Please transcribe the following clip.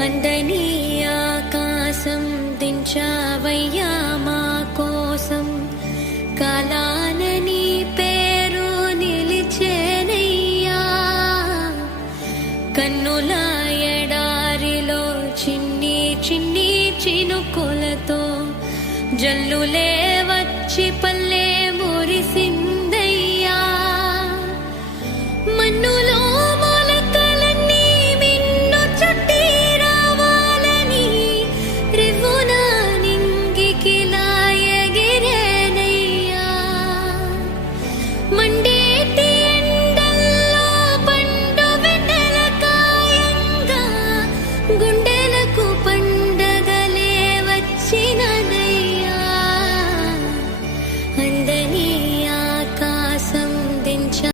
అందని ఆకాశం దించావయ్యా మా కోసం, కాలాన నీ పేరు నిలిచేనయ్యా. కన్నుల ఎడారిలో చిన్ని చిన్ని చినుకులతో జల్లులే